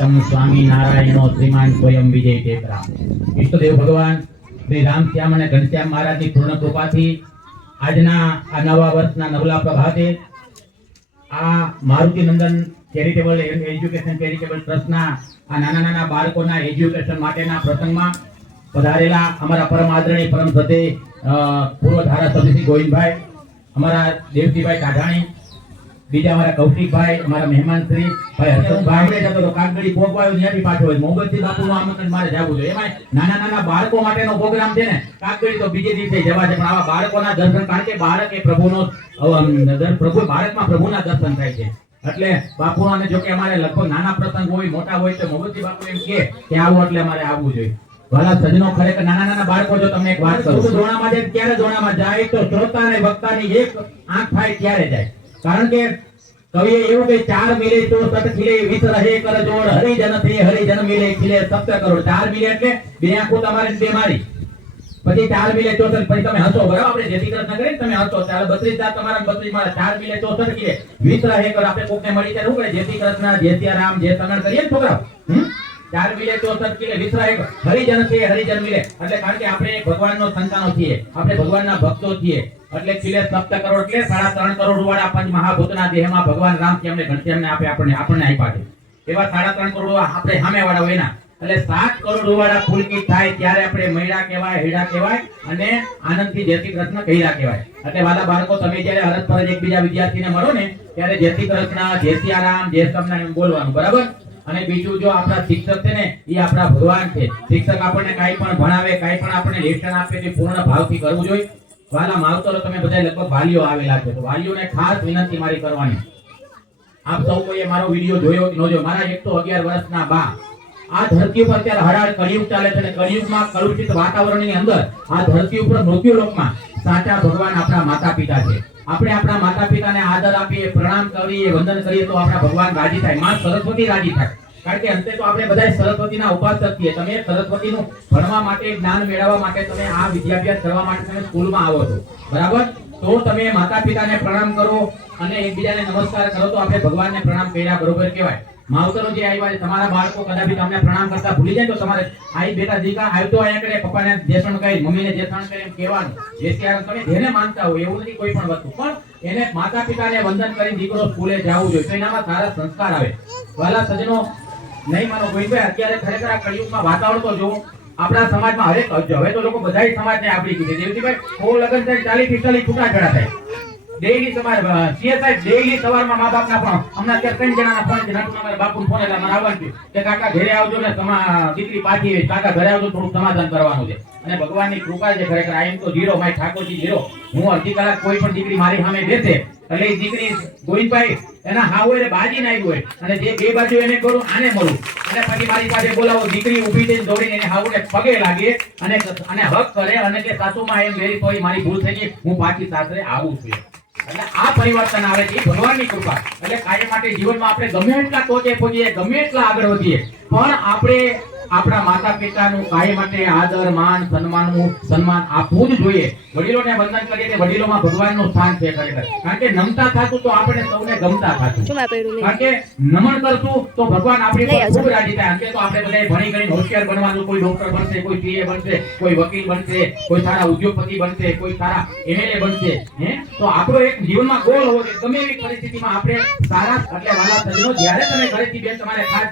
તમ સ્વામી નારાયણો શ્રીમાન સ્વયં વિજય ટેકરા। ઈષ્ટદેવ ભગવાન શ્રી રામશ્યામ અને ઘનશ્યામ મહારાજની પૂર્ણ કૃપાથી આજના આ નવા વર્ષના નવલા પ્રભાતે આ Maruti Nandan charitable education charitable ટ્રસ્ટના આ નાના નાના બાળકોના એજ્યુકેશન માટેના પ્રસંગમાં પધારેલા અમારા પરમ આદરણીય પરમ શ્રદ્ધેય પૂર્વ ધારાસભ્ય શ્રી ગોવિંદભાઈ, અમારા દેવજીભાઈ કાઢાણી, બીજા અમારા કૌશિકભાઈ, અમારા મહેમાન શ્રી ભાઈ હર્ષદભાઈ જતો તો કાગડી પોગવાયો ત્યાંથી પાછો હોય મોગલજી બાપુનું આમંત્રણ મારે જવું જોઈએ। એમાં નાના નાના બાળકો માટેનો પ્રોગ્રામ છે ને, કાગડી તો બીજે દિવસે જવા છે, પણ આવા બાળકોના દર્શન, કારણ કે બાળક એ પ્રભુનો પ્રભુ બાળકમાં પ્રભુના દર્શન થાય છે। એટલે બાપુ અને જો કે અમારે લગભગ નાના પ્રસંગ હોય મોટા હોય તો મોગલજી બાપુ એમ કે આવો એટલે અમારે આવવું જોઈએ। વાલા સજનો, ખરેખર નાના નાના બાળકો, જો તમને એક વાત કરું, ધોણામાં જાય ક્યારે ધોણામાં જાય તો શ્રોતા અને વક્તાની એક આંખ થાય ત્યારે જાય। કારણ કે કવિએ એવું કે 4 મિલે તો સત ખીલે વિસ રહે કર જોડ, હરિજન થી હરિજન મિલે ખીલે 7 કરોડ। 4 મિલે એટલે બે આંખો તમારે બે મારી, પછી 4 મિલે 64, પછી તમે હસો, બરાબર? આપણે જેથી કૃષ્ણ કરીએ તમે હસો, 32 તમારા 32 મારા, 4 મિલે 64 ખીલે વિસ રહે કર। આપણે કોકને મળી ત્યારે શું કરે? જેથી કૃષ્ણ, જય સિયા રામ, જય તનણ કરીએ ને છોકરાઓ। 4 મિલે 64 ખીલે વિસ રહે કર, હરિજન થી હરિજન મિલે એટલે કારણ કે આપણે ભગવાનનો સંતાનો છીએ, આપણે ભગવાનના ભક્તો છીએ, એટલે ખીલે 7 કરોડ એટલે 3.5 કરોડ વાળા પંચ મહાભૂતના દેહમાં ભગવાન રામશ્યામને ઘનશ્યામને આપણને આપ્યા છે। એવા 3.5 કરોડ આપણે સામે વાળા હોય ના, એટલે 7 કરોડ વાળા પુલકિત થાય ત્યારે આપણે મૈડા કહેવાય, હેડા કહેવાય અને આનંદથી જય શ્રી કૃષ્ણ કહીરા કહેવાય। એટલે વાલા બાળકો, તમે જ્યારે હરત પર એકબીજા વિદ્યાર્થીને મળો ને ત્યારે જય શ્રી કૃષ્ણ, જય સિયા રામ, જય સ્વામિનારાયણ એમ બોલવાનું, બરાબર? અને બીજું, જો આપણા શિક્ષક છે ને એ આપણા ભગવાન છે। શિક્ષક આપણને કાંઈ પણ ભણાવે, કાંઈ પણ આપણને લેસન આપે તે પૂર્ણ ભાવથી કરવું જોઈએ। વાલા માવતરો, તમે બધા લગભગ વાલીઓ આવેલા છે, તો વાલીઓને ખાસ વિનંતી મારી કરવાની, આપ સૌ કોઈએ મારો વિડીયો જોયો કે ન જોયો, મારા 111 વર્ષના બા આ ધરતી ઉપર અત્યારે હરાળ કળિયુગ ચાલે છે, અને કળિયુગમાં કલુષિત વાતાવરણની અંદર આ ધરતી ઉપર મૃત્યુલોકમાં સાચા ભગવાન આપણા માતા પિતા છે। આપણે આપણા માતા પિતાને આદર આપીએ, પ્રણામ કરીએ, વંદન કરીએ તો આપણા ભગવાન રાજી થાય, માં સરસ્વતી રાજી થાય। કારણ કે અંતે તો આપણે બધા સરસ્વતીના ઉપાસક છીએ। તમે સરસ્વતીનું ભણવા માટે, જ્ઞાન મેળવવા માટે, તમે આ વિદ્યાભ્યાસ કરવા માટે તમે સ્કૂલમાં આવો છો, બરાબર? તો તમે માતા પિતાને પ્રણામ કરો અને એકબીજાને નમસ્કાર કરો તો આપણે ભગવાનને પ્રણામ કર્યા બરોબર કહેવાય। માવતરો જે આવ્યા છે, તમારા બાળકો કદાપી તમને પ્રણામ કરતા ભૂલી જાય તો તમારે આઈ બેટા દીકા આવતો આયા કરે, પપ્પાને જેસણ કહી, મમ્મીને જેસણ કરે એમ કહેવાનું। જે ત્યારે તમે જેને માનતા હોય એવું નથી કોઈ પણ વસ્તુ, પણ એને માતા પિતાને વંદન કરીને દીકરો સ્કૂલે જવું જોઈએ, તો એનામાં સારા સંસ્કાર આવે। વાલા સજનો, નહીં માનો ગોવિંદભાઈ, અત્યારે ખરેખર આ કળિયુગમાં વાતાવરણ તો જો આપણા સમાજમાં હવે તો લોકો બધાય સમાજને આપણી કીધી દેવજીભાઈ, કો લગન થાય 40-45 છૂટાછેડા થાય ડેઈલી। તમારે સીએસઆઈ ડેઈલી સવારમાં મા બાપના પણ, હમણાં અત્યારે 3 જણાના ફોન છે, નાટુ અમારા બાપુનો ફોન એટલે મને આવવાનું છે કે કાકા ઘરે આવજો ને, દીકરી પાછી આવી, કાકા ઘરે આવજો, થોડું સમાધાન કરવાનું છે। અને ભગવાનની કૃપા છે ખરેખર, આ એમ તો 0 માય ઠાકોરજી 0, હું અડધી કલાક કોઈ પણ દીકરી મારી સામે બેસે એટલે એ દીકરી ગોવિંદભાઈ એના હા હોય બાજી નાઈ હોય, અને જે બે બાજુ એને કરું આને મળું, અને પછી મારી પાસે બોલાવો, દીકરી ઊભી થઈને દોડીને એને હાઉને પગે લાગે અને હક કરે અને કે સાસુમાં એમ વેરી કોઈ મારી ભૂલ થઈ ગઈ, હું પાછી સાસરે આવું છું। એટલે આ પરિવર્તન આવે છે ભગવાનની કૃપા। એટલે કાયમ માટે જીવનમાં આપણે ગમે એટલા ટોચે પહોંચીએ, ગમે એટલા આગળ વધીએ, પણ આપણે આપણા માતા પિતાનું કાયમ માટે આદર, માન, સન્માન આપવું જ જોઈએ। વડીલોને વંદન કરીએ તે વડીલોમાં ભગવાનનું સ્થાન છે ખરેખર, કારણ કે નમતા થાતું તો આપણે સૌને ગમતા થાતું, કારણ કે નમન કરતું તો ભગવાન આપણી પર ખૂબ રાજી થાય। અંતે તો આપણે બધાએ ભણી ગણીને હોશિયાર બનવાનું, કોઈ ડોક્ટર બનશે, કોઈ સીએ બનશે, કોઈ વકીલ બનશે, કોઈ સારા ઉદ્યોગપતિ બનશે, કોઈ સારા એમએલએ બનશે, તો આપણો એક જીવનમાં ગોલ હોવો જોઈએ, ગમે એવી પરિસ્થિતિમાં આપણે સારા। એટલે વાલા સજ્જનો, જ્યારે તમે ઘરેથી બેન તમારે ખાસ